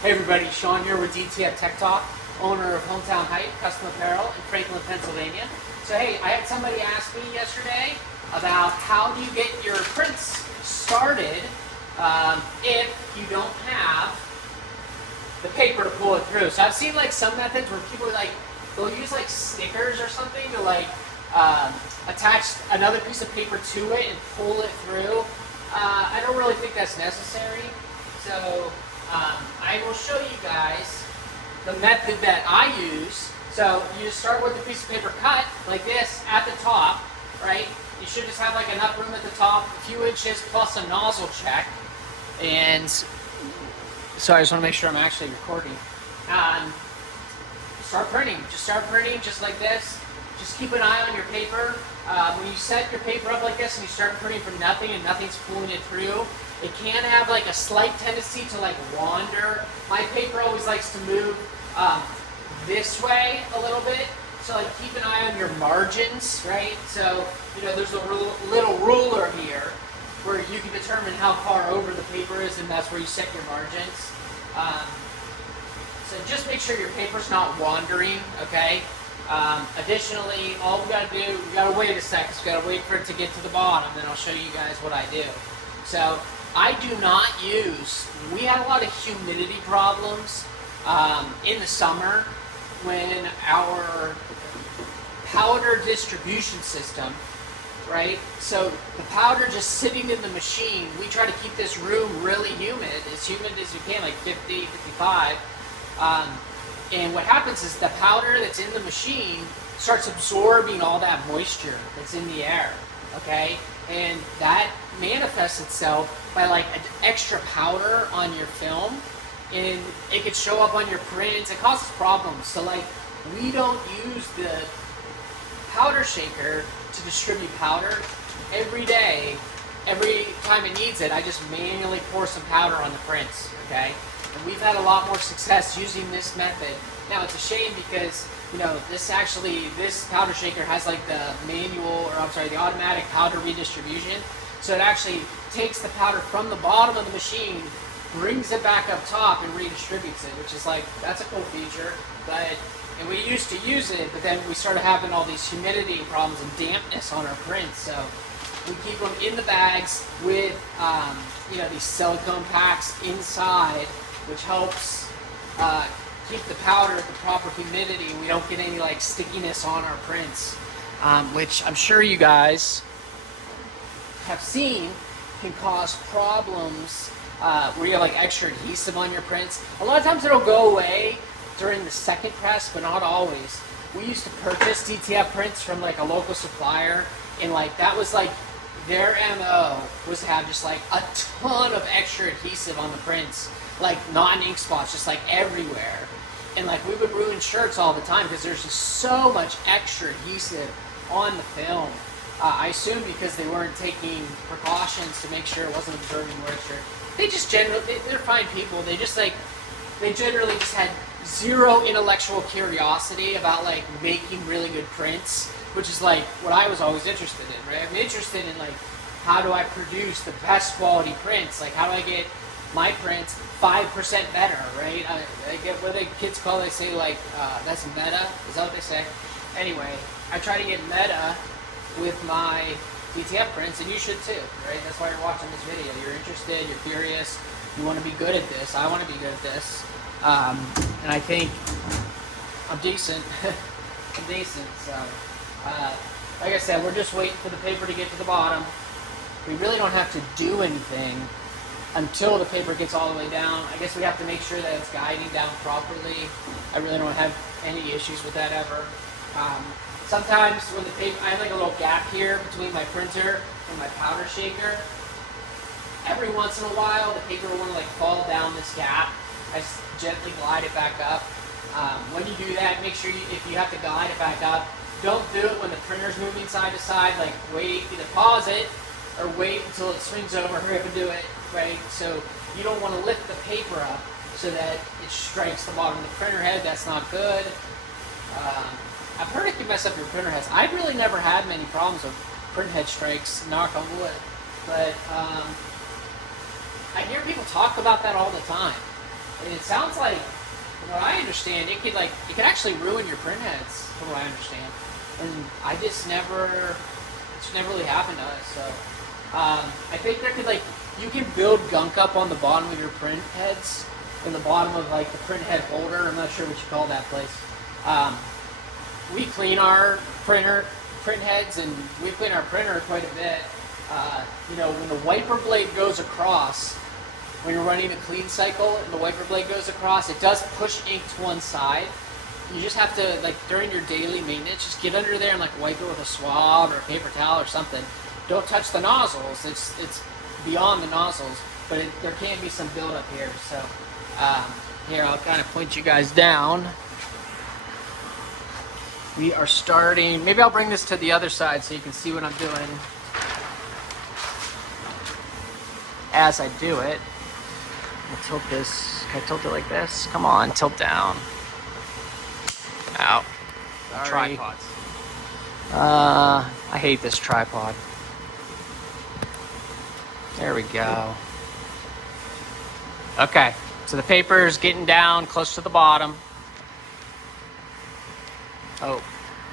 Hey everybody, Sean here with DTF Tech Talk, owner of Hometown Hype Custom Apparel in Franklin, Pennsylvania. So hey, I had somebody ask me yesterday about how do you get your prints started if you don't have the paper to pull it through. So I've seen like some methods where people they'll use like stickers or something to attach another piece of paper to it and pull it through. I don't really think that's necessary. So I will show you guys the method that I use. So you just start with a piece of paper cut like this at the top, right? You should just have like enough room at the top, a few inches plus a nozzle check. And sorry, I just want to make sure I'm actually recording. Start printing. Just start printing just like this. Just keep an eye on your paper. When you set your paper up like this and you start printing from nothing and nothing's pulling it through, it can have like a slight tendency to like wander. My paper always likes to move this way a little bit. So like keep an eye on your margins, right? So, you know, there's a little ruler here where you can determine how far over the paper is, and that's where you set your margins. So just make sure your paper's not wandering, okay? Additionally, all we gotta do, we gotta wait a second, so we gotta wait for it to get to the bottom, then I'll show you guys what I do. So I do not use, we had a lot of humidity problems in the summer when our powder distribution system, right? So the powder just sitting in the machine, we try to keep this room really humid as you can, like 50, 55. And what happens is the powder that's in the machine starts absorbing all that moisture that's in the air, okay? And that manifests itself by like an extra powder on your film, and it could show up on your prints. It causes problems. So like, we don't use the powder shaker to distribute powder every day. Every time it needs it, I just manually pour some powder on the prints, okay? And we've had a lot more success using this method. Now it's a shame because, you know, this powder shaker has like the the automatic powder redistribution. So it actually takes the powder from the bottom of the machine, brings it back up top and redistributes it, which is like, that's a cool feature. And we used to use it, but then we started having all these humidity problems and dampness on our prints. So we keep them in the bags with, these silicone packs inside, which helps keep the powder at the proper humidity. We don't get any like stickiness on our prints, which I'm sure you guys have seen can cause problems where you have like extra adhesive on your prints. A lot of times it'll go away during the second press, but not always. We used to purchase DTF prints from like a local supplier, and like that was like their MO was to have just like a ton of extra adhesive on the prints, like non-ink spots, just like everywhere. And like we would ruin shirts all the time because there's just so much extra adhesive on the film. I assume because they weren't taking precautions to make sure it wasn't absorbing moisture. They're fine people. They generally just had zero intellectual curiosity about like making really good prints, which is like what I was always interested in, right? I'm interested in like, how do I produce the best quality prints? Like, how do I get my prints 5% better, right? I get what the kids call, they say like, that's meta, is that what they say? Anyway, I try to get meta with my DTF prints, and you should too, right? That's why you're watching this video. You're interested, you're curious, you want to be good at this. I want to be good at this. And I think I'm decent. I'm decent, so. Like I said, we're just waiting for the paper to get to the bottom. We really don't have to do anything until the paper gets all the way down. I guess we have to make sure that it's guiding down properly. I really don't have any issues with that ever. Sometimes when the paper, I have like a little gap here between my printer and my powder shaker. Every once in a while, the paper will want to like fall down this gap. I just gently glide it back up. When you do that, make sure if you have to glide it back up, don't do it when the printer's moving side to side. Like wait, either pause it or wait until it swings over. Hurry up and do it, right? So you don't want to lift the paper up so that it strikes the bottom of the printer head. That's not good. I've heard it can mess up your printer heads. I've really never had many problems with print head strikes, knock on wood. But I hear people talk about that all the time. And it sounds like, from what I understand, it could actually ruin your print heads, from what I understand. And I just it's never really happened to us. So I think there could you can build gunk up on the bottom of your print heads, in the bottom of like the print head holder. I'm not sure what you call that place. We clean our print heads, and we clean our printer quite a bit. When the wiper blade goes across, when you're running the clean cycle and the wiper blade goes across, it does push ink to one side. You just have to, during your daily maintenance, just get under there and wipe it with a swab or a paper towel or something. Don't touch the nozzles. It's beyond the nozzles, but there can be some buildup here. So here, I'll kind of point you guys down. We are starting, maybe I'll bring this to the other side so you can see what I'm doing as I do it. I'll tilt this. Can I tilt it like this? Come on, tilt down. Ow. Sorry. Tripods. I hate this tripod. There we go. Okay, so the paper is getting down close to the bottom. Oh,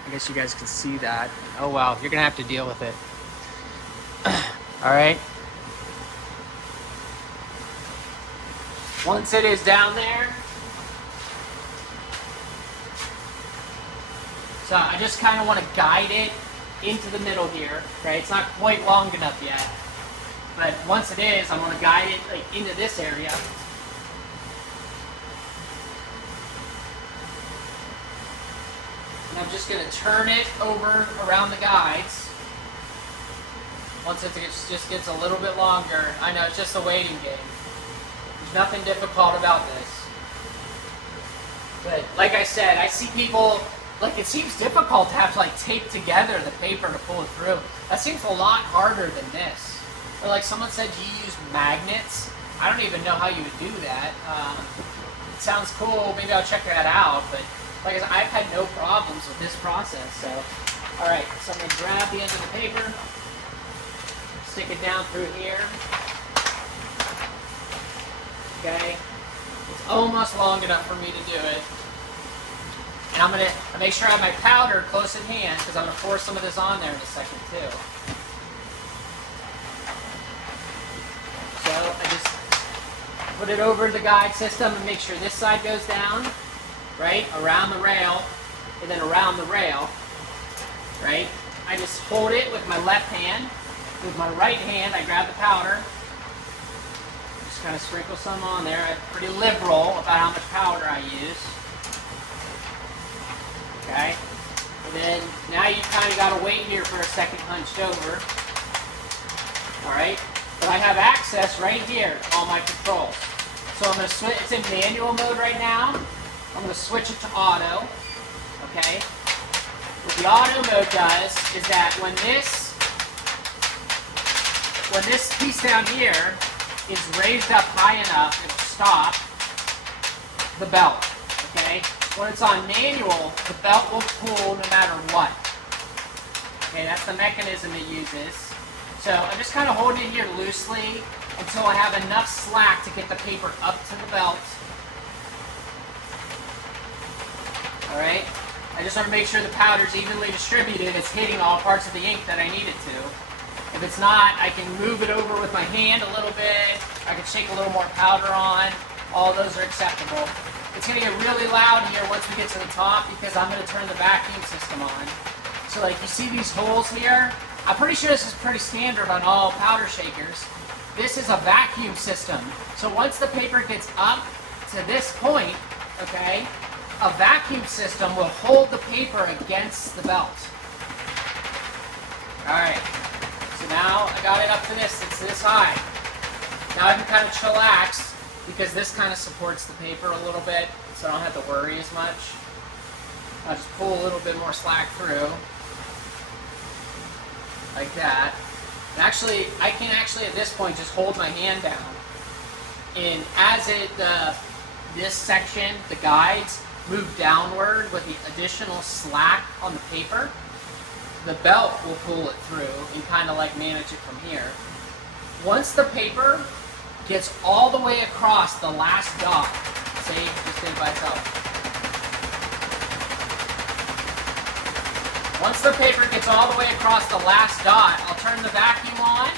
I guess you guys can see that. Oh wow, you're gonna have to deal with it. All right. Once it is down there, so I just kind of want to guide it into the middle here, right? It's not quite long enough yet, but once it is, I want to guide it into this area. And I'm just going to turn it over around the guides. Once it just gets a little bit longer, I know it's just a waiting game. There's nothing difficult about this. But like I said, I see people, it seems difficult to have to tape together the paper to pull it through. That seems a lot harder than this. Or someone said you use magnets. I don't even know how you would do that. It sounds cool. Maybe I'll check that out. But like I said, I've had no problems with this process. So, all right. So I'm gonna grab the end of the paper, stick it down through here. Okay. It's almost long enough for me to do it. And I'm going to make sure I have my powder close at hand, because I'm going to pour some of this on there in a second too. So I just put it over the guide system and make sure this side goes down, right, around the rail, and then around the rail, right. I just hold it with my left hand. With my right hand, I grab the powder. Just kind of sprinkle some on there. I'm pretty liberal about how much powder I use. Okay, and then now you kind of got to wait here for a second hunched over. All right, but I have access right here to all my controls. So I'm going to switch. It's in manual mode right now. I'm going to switch it to auto. Okay. What the auto mode does is that when this piece down here is raised up high enough, it'll stop the belt. Okay. When it's on manual, the belt will pull no matter what. Okay, that's the mechanism it uses. So I'm just kind of holding it here loosely until I have enough slack to get the paper up to the belt. All right. I just want to make sure the powder's evenly distributed. It's hitting all parts of the ink that I need it to. If it's not, I can move it over with my hand a little bit. I can shake a little more powder on. All those are acceptable. It's going to get really loud here once we get to the top because I'm going to turn the vacuum system on. So you see these holes here? I'm pretty sure this is pretty standard on all powder shakers. This is a vacuum system. So once the paper gets up to this point, okay, a vacuum system will hold the paper against the belt. Alright, so now I got it up to this, it's this high. Now I can kind of chillax because this kind of supports the paper a little bit, so I don't have to worry as much. I'll just pull a little bit more slack through, like that. And actually, I can actually at this point just hold my hand down. And as this section, the guides, move downward with the additional slack on the paper, the belt will pull it through and kind of manage it from here. Once the paper gets all the way across the last dot, See, just did it by itself. Once the paper gets all the way across the last dot, I'll turn the vacuum on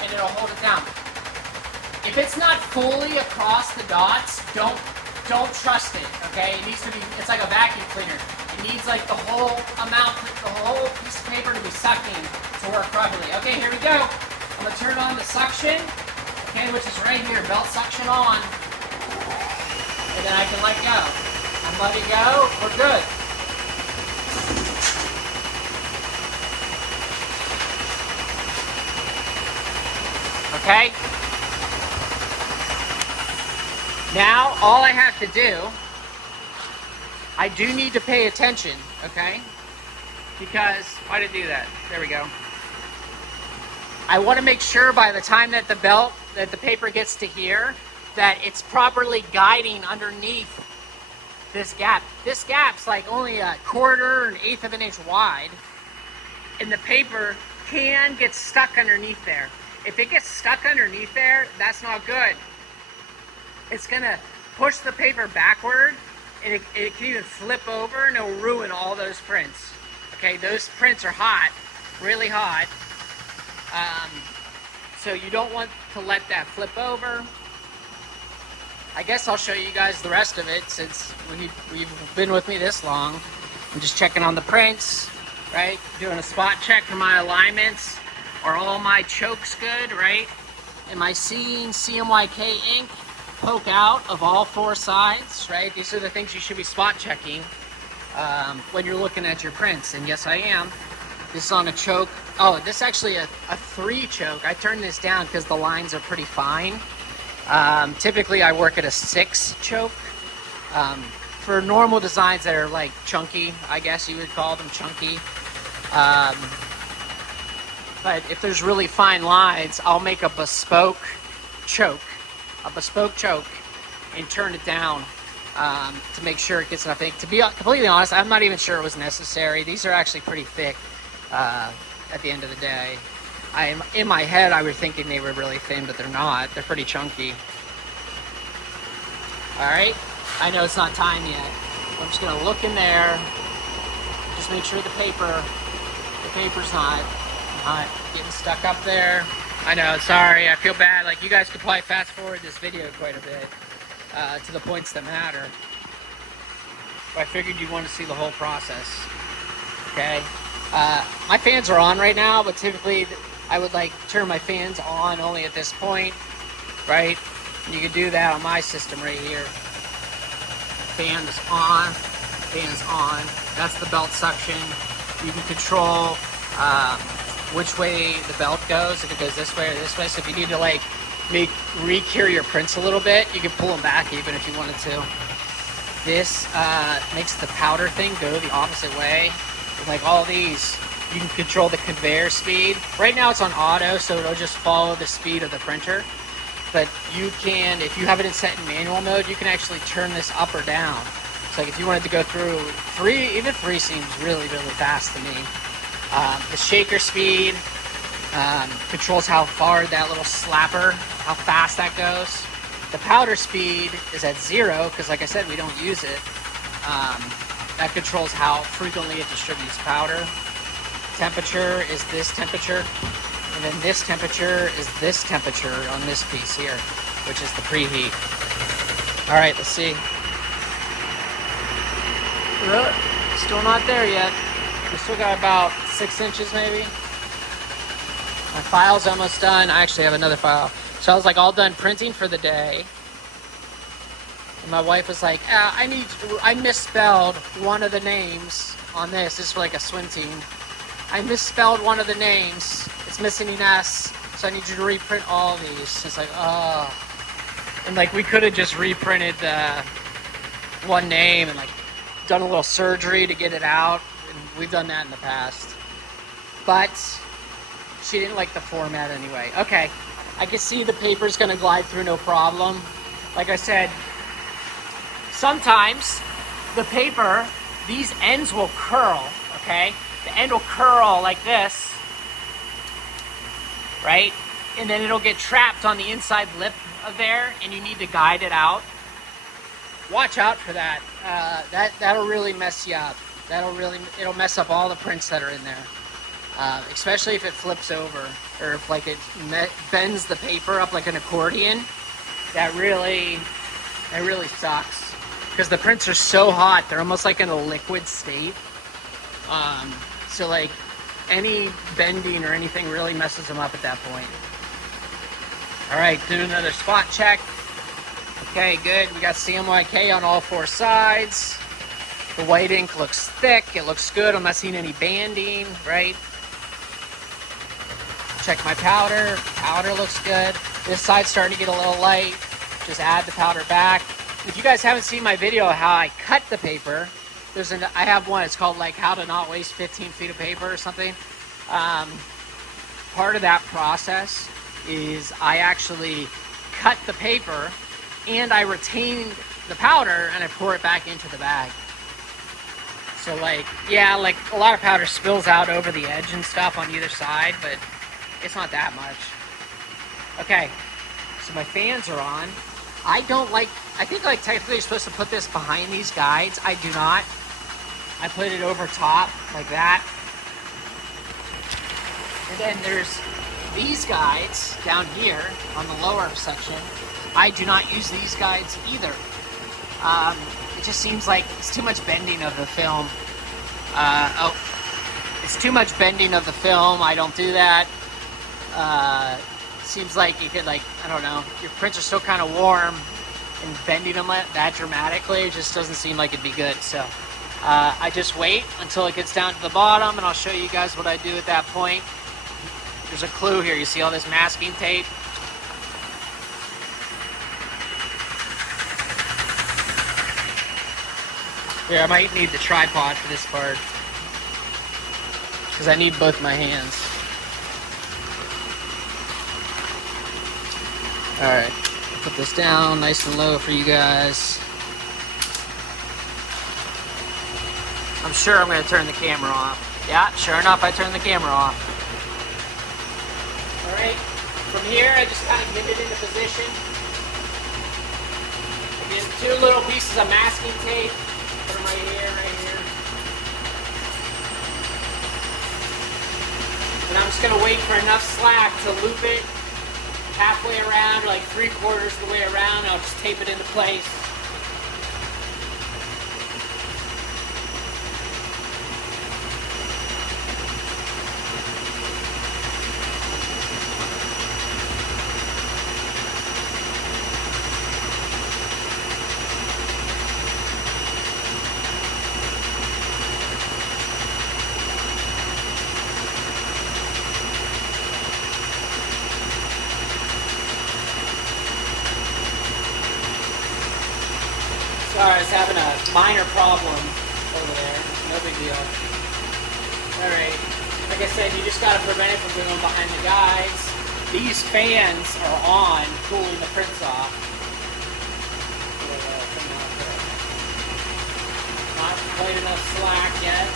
and it'll hold it down. If it's not fully across the dots, don't trust it, okay? It needs to be, it's like a vacuum cleaner. It needs like the whole amount, the whole piece of paper to be sucking to work properly. Okay, here we go. I'm gonna turn on the suction, okay, which is right here, belt suction on. And then I can let go. I'm letting go, we're good. Okay? Now, all I have to do, I do need to pay attention, okay? Because, why did I do that? There we go. I want to make sure by the time that the paper gets to here, that it's properly guiding underneath this gap. This gap's like only a quarter, an eighth of an inch wide, and the paper can get stuck underneath there. If it gets stuck underneath there, that's not good. It's gonna push the paper backward, and it can even flip over, and it'll ruin all those prints. Okay, those prints are hot, really hot. So you don't want to let that flip over. I guess I'll show you guys the rest of it since we've been with me this long. I'm just checking on the prints, right? Doing a spot check for my alignments. Are all my chokes good, right? Am I seeing CMYK ink poke out of all four sides, right? These are the things you should be spot checking when you're looking at your prints. And yes, I am. This is on a choke. Oh, this is actually a 3 choke. I turned this down because the lines are pretty fine. Typically, I work at a 6 choke. For normal designs that are like chunky, I guess you would call them chunky. But if there's really fine lines, I'll make a bespoke choke, and turn it down to make sure it gets enough ink. To be completely honest, I'm not even sure it was necessary. These are actually pretty thick at the end of the day. In my head, I was thinking they were really thin, but they're not. They're pretty chunky. All right, I know it's not time yet. I'm just gonna look in there, just make sure the paper's not getting stuck up there. I know, sorry, I feel bad. Like, you guys could probably fast forward this video quite a bit to the points that matter. But I figured you'd want to see the whole process. Okay? My fans are on right now, but typically I would like turn my fans on only at this point, right? And you can do that on my system right here. Fans on, fans on. That's the belt suction. You can control which way the belt goes, if it goes this way or this way. So if you need to like re-cure your prints a little bit, you can pull them back even if you wanted to. This makes the powder thing go the opposite way. Like all these, you can control the conveyor speed. Right now it's on auto, so it'll just follow the speed of the printer. But you can, if you have it set in manual mode, you can actually turn this up or down. So like if you wanted to go through 3, even 3 seems really, really fast to me. The shaker speed controls how far that little slapper, how fast that goes. The powder speed is at 0 because, like I said, we don't use it. That controls how frequently it distributes powder. Temperature is this temperature, and then this temperature is this temperature on this piece here, which is the preheat. All right, let's see. Still not there yet. We still got about 6 inches maybe. My file's almost done. I actually have another file. So I was like all done printing for the day. And my wife was like, I misspelled one of the names on this. This is for like a swim team. I misspelled one of the names. It's missing an S. So I need you to reprint all of these. It's like, oh. And like we could have just reprinted one name and like done a little surgery to get it out. And we've done that in the past. But she didn't like the format anyway. Okay. I can see the paper's going to glide through no problem. Like I said, sometimes the paper, these ends will curl, okay? The end will curl like this, right? And then it'll get trapped on the inside lip of there, and you need to guide it out. watch out for that. That'll really mess you up. It'll mess up all the prints that are in there. Especially if it flips over, or if like it bends the paper up like an accordion. That really sucks, because the prints are so hot, they're almost like in a liquid state. So like any bending or anything really messes them up at that point. All right, do another spot check. Okay, good. We got CMYK on all 4 sides. The white ink looks thick. It looks good. I'm not seeing any banding, right? Check my powder. Powder looks good. This side's starting to get a little light. Just add the powder back. If you guys haven't seen my video how I cut the paper, I have one. It's called like how to not waste 15 feet of paper or something. Part of that process is I actually cut the paper and I retain the powder and I pour it back into the bag. So like, yeah, like a lot of powder spills out over the edge and stuff on either side, but it's not that much. Okay, so my fans are on. I think like technically you're supposed to put this behind these guides. I do not. I put it over top like that. And then there's these guides down here on the lower section. I do not use these guides either. It just seems like it's too much bending of the film. It's too much bending of the film. I don't do that. Seems like you could, like, I don't know, your prints are still kind of warm, and bending them that dramatically just doesn't seem like it'd be good. So I just wait until it gets down to the bottom, and I'll show you guys what I do at that point. There's a clue here. You see all this masking tape? Here, I might need the tripod for this part, because I need both my hands. Alright, put this down nice and low for you guys. I'm sure I'm going to turn the camera off. Yeah, sure enough, I turned the camera off. Alright, from here I just kind of get it into position. Again, 2 little pieces of masking tape. Put them right here, right here. And I'm just going to wait for enough slack to loop it halfway around, like 3/4 of the way around. I'll just tape it into place. Sorry, I was having a minor problem over there. No big deal. Alright. Like I said, you just gotta prevent it from going behind the guides. These fans are on, cooling the prints off. Not quite enough slack yet.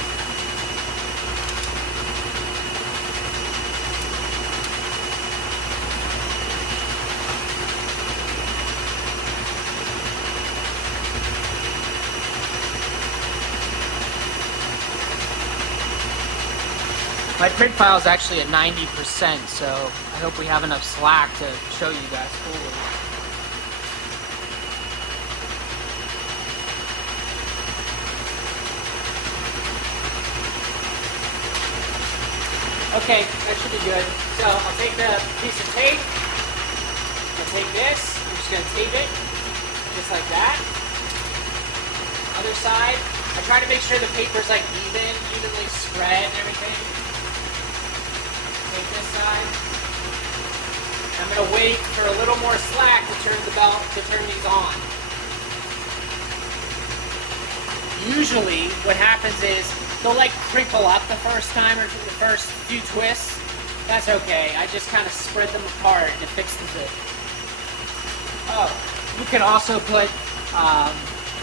My print file is actually at 90%, so I hope we have enough slack to show you guys fully. Okay, that should be good. So I'll take the piece of tape. I'll take this. I'm just going to tape it just like that. Other side. I try to make sure the paper's like evenly spread and everything. Take this side. I'm going to wait for a little more slack to turn the belt, to turn these on. Usually what happens is they'll like crinkle up the first time or the first few twists. That's okay. I just kind of spread them apart and it fixes it. Oh, you can also put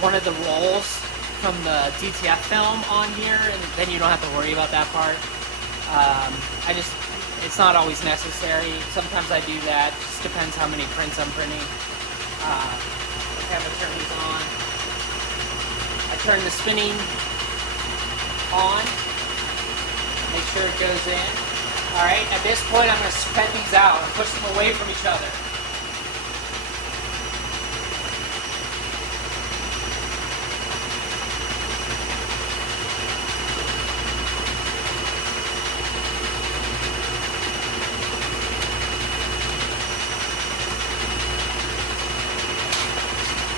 one of the rolls from the DTF film on here, and then you don't have to worry about that part. It's not always necessary. Sometimes I do that. It just depends how many prints I'm printing. Okay, I'm gonna turn these on. turn the spinning on. Make sure it goes in. All right, at this point, I'm going to spread these out and push them away from each other.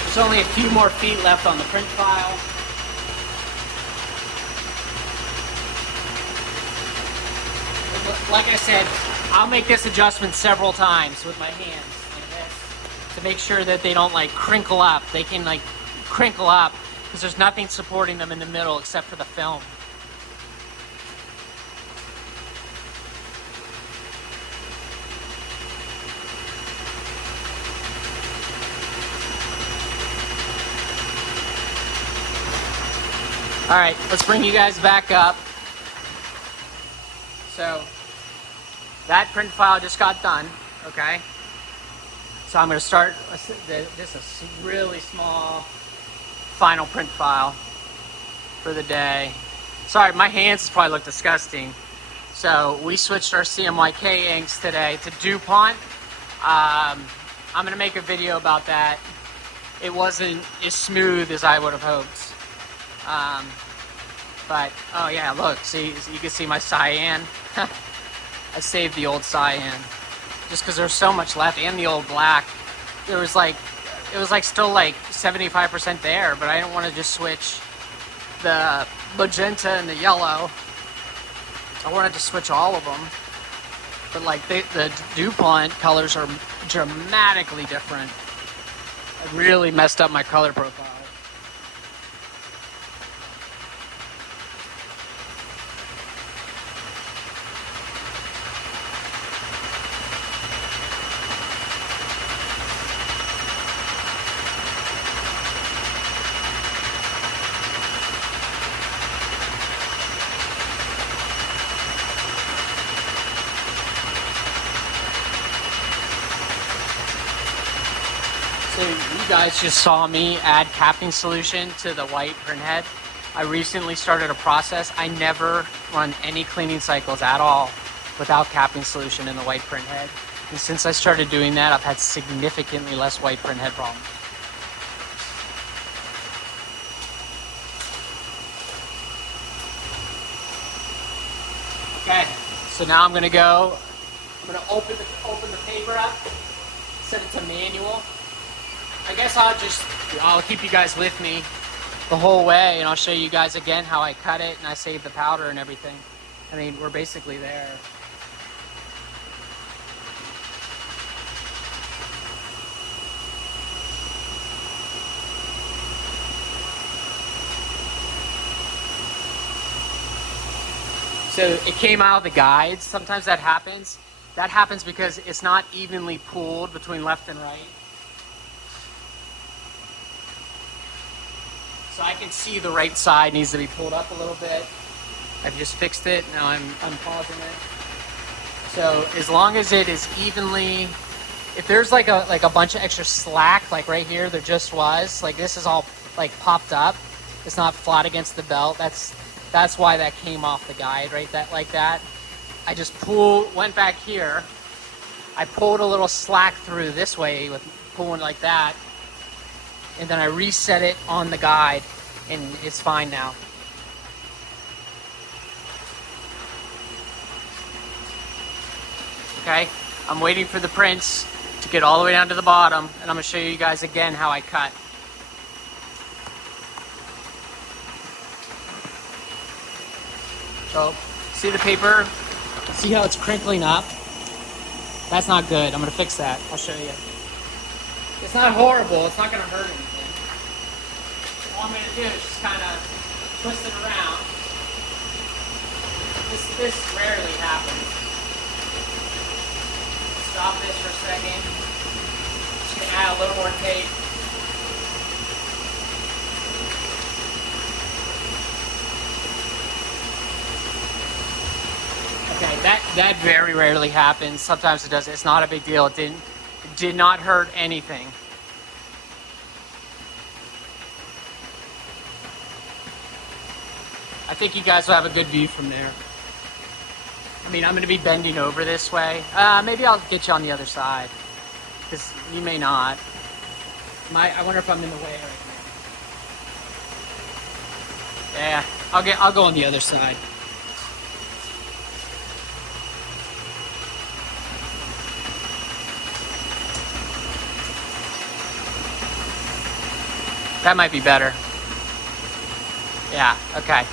There's only a few more feet left on the print file. Like I said, I'll make this adjustment several times with my hands like this to make sure that they don't like crinkle up. They can like crinkle up because there's nothing supporting them in the middle except for the film. All right, let's bring you guys back up. So that print file just got done, okay? So I'm going to start just a really small final print file for the day. Sorry, my hands probably look disgusting. So we switched our CMYK inks today to DuPont. I'm going to make a video about that. It wasn't as smooth as I would have hoped. But, oh yeah, look, see, you can see my cyan. I saved the old cyan just because there's so much left, and the old black. It was like still like 75% there, but I didn't want to just switch the magenta and the yellow. I wanted to switch all of them. But like the DuPont colors are dramatically different. I really messed up my color profile. So you guys just saw me add capping solution to the white printhead. I recently started a process. I never run any cleaning cycles at all without capping solution in the white printhead. And since I started doing that, I've had significantly less white printhead problems. Okay, so now I'm going to open the paper up, set it to manual. I guess I'll keep you guys with me the whole way, and I'll show you guys again how I cut it and I save the powder and everything. I mean, we're basically there. So it came out of the guides. Sometimes that happens. That happens because it's not evenly pooled between left and right. So I can see the right side needs to be pulled up a little bit. I've just fixed it. Now I'm unpausing it. So as long as it is evenly, if there's like a bunch of extra slack, like right here, there just was, like this is all like popped up. It's not flat against the belt. That's why that came off the guide, right? Like that. I just went back here. I pulled a little slack through this way with pulling like that. And then I reset it on the guide, and it's fine now. Okay, I'm waiting for the prints to get all the way down to the bottom, and I'm going to show you guys again how I cut. So, see the paper? See how it's crinkling up? That's not good. I'm going to fix that. I'll show you. It's not horrible. It's not going to hurt anything. All I'm going to do is just kind of twist it around. This rarely happens. Stop this for a second. Just going to add a little more tape. Okay, that very rarely happens. Sometimes it does. It's not a big deal. It did not hurt anything. I think you guys will have a good view from there. I mean, I'm going to be bending over this way. Maybe I'll get you on the other side, because you may not. I wonder if I'm in the way right now. Yeah, I'll go on the other side. That might be better. Yeah, okay.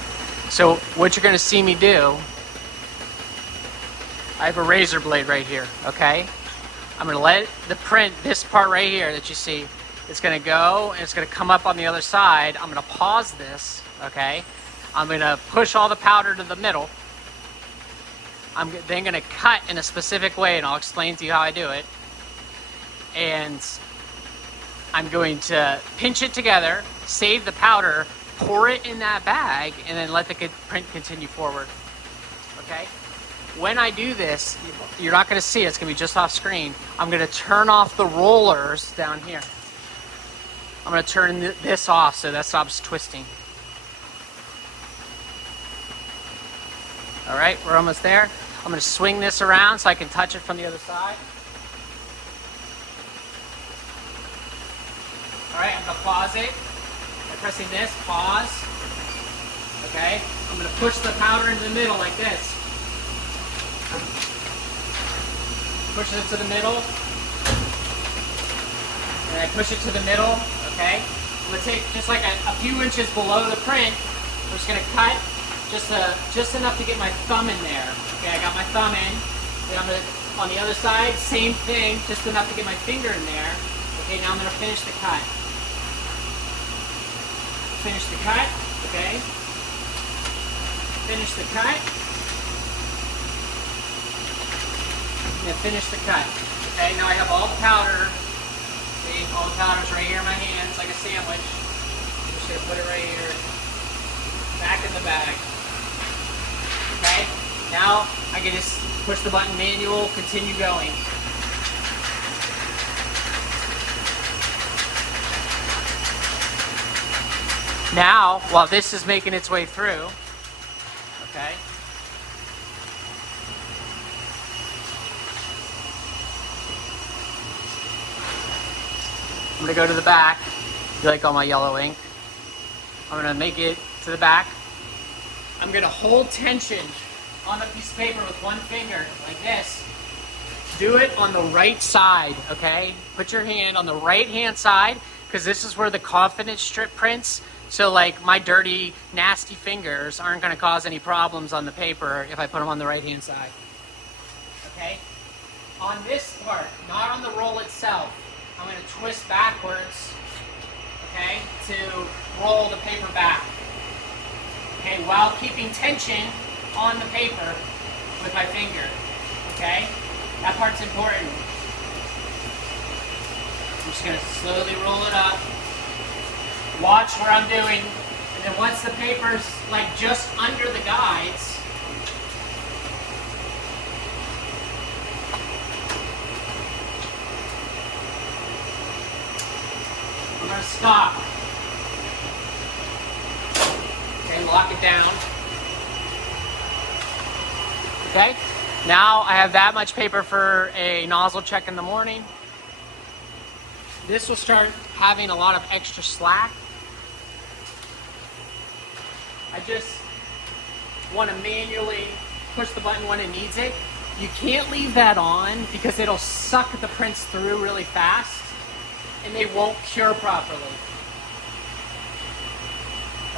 So what you're gonna see me do, I have a razor blade right here, okay? I'm gonna let the print, this part right here that you see, it's gonna go and it's gonna come up on the other side. I'm gonna pause this, okay? I'm gonna push all the powder to the middle. I'm then gonna cut in a specific way, and I'll explain to you how I do it. And I'm going to pinch it together, save the powder, pour it in that bag, and then let the print continue forward. Okay? When I do this, you're not going to see it. It's going to be just off screen. I'm going to turn off the rollers down here. I'm going to turn this off so that stops twisting. All right, we're almost there. I'm going to swing this around so I can touch it from the other side. Alright, I'm going to pause it by pressing this, pause. Okay, I'm going to push the powder into the middle like this. Push it to the middle. And I push it to the middle, okay? I'm going to take just like a few inches below the print. I'm just going to cut just enough to get my thumb in there. Okay, I got my thumb in. Then I'm going to, on the other side, same thing, just enough to get my finger in there. Okay, now I'm going to finish the cut. Finish the cut, okay? Finish the cut. And finish the cut. Okay, now I have all the powder. See, all the powder's right here in my hands like a sandwich. I'm just gonna put it right here. Back in the bag. Okay? Now I can just push the button manual, continue going. Now, while this is making its way through, okay, I'm going to go to the back. You like all my yellow ink? I'm going to make it to the back. I'm going to hold tension on a piece of paper with one finger, like this. Do it on the right side, okay? Put your hand on the right-hand side, because this is where the confidence strip prints. So like my dirty, nasty fingers aren't going to cause any problems on the paper if I put them on the right-hand side. Okay? On this part, not on the roll itself, I'm going to twist backwards, okay, to roll the paper back. Okay, while keeping tension on the paper with my finger. Okay? That part's important. I'm just going to slowly roll it up. Watch what I'm doing, and then once the paper's like just under the guides, I'm going to stop. Okay, lock it down. Okay, now I have that much paper for a nozzle check in the morning. This will start having a lot of extra slack. I just want to manually push the button when it needs it. You can't leave that on because it'll suck the prints through really fast and they won't cure properly.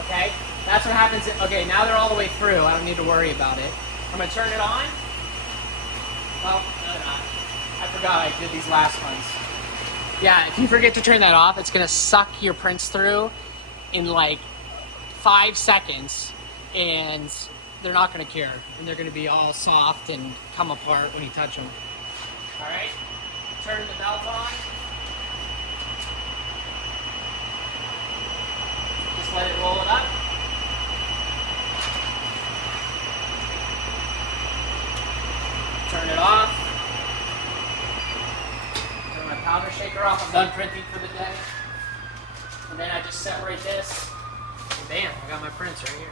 Okay? That's what happens. Okay, now they're all the way through. I don't need to worry about it. I'm going to turn it on. Well, no, they're not. I forgot I did these last ones. Yeah, if you forget to turn that off, it's going to suck your prints through in like 5 seconds, and they're not going to cure, and they're going to be all soft and come apart when you touch them. All right, turn the belt on. Just let it roll it up. Turn it off. Turn my powder shaker off. I'm done printing for the day. And then I just separate this. And bam, I got my prints right here.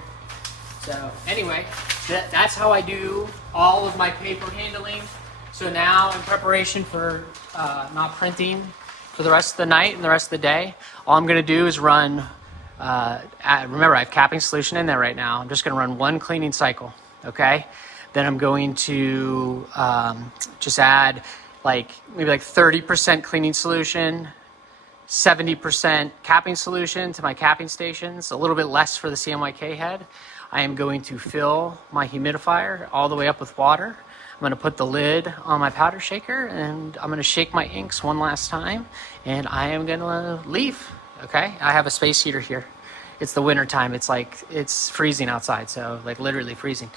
So anyway, that's how I do all of my paper handling. So now in preparation for not printing for the rest of the night and the rest of the day, all I'm going to do is run, remember I have capping solution in there right now. I'm just going to run one cleaning cycle, okay? Then I'm going to just add maybe 30% cleaning solution, 70% capping solution to my capping stations, a little bit less for the CMYK head. I am going to fill my humidifier all the way up with water. I'm going to put the lid on my powder shaker and I'm going to shake my inks one last time and I am going to leave. Okay, I have a space heater here. It's the winter time. It's freezing outside, so literally freezing.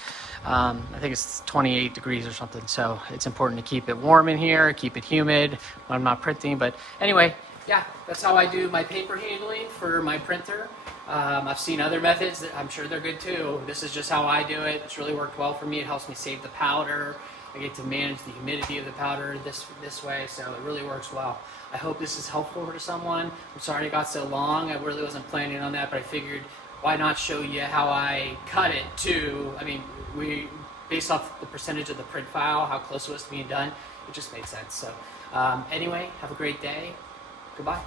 I think it's 28 degrees or something, so it's important to keep it warm in here, keep it humid when I'm not printing. But anyway, yeah, that's how I do my paper handling for my printer. I've seen other methods that I'm sure they're good too. This is just how I do it. It's really worked well for me. It helps me save the powder. I get to manage the humidity of the powder this way, so it really works well. I hope this is helpful to someone. I'm sorry it got so long. I really wasn't planning on that, but I figured why not show you how I cut it too. I mean, based off the percentage of the print file, how close it was to being done, it just made sense. So anyway, have a great day. Goodbye.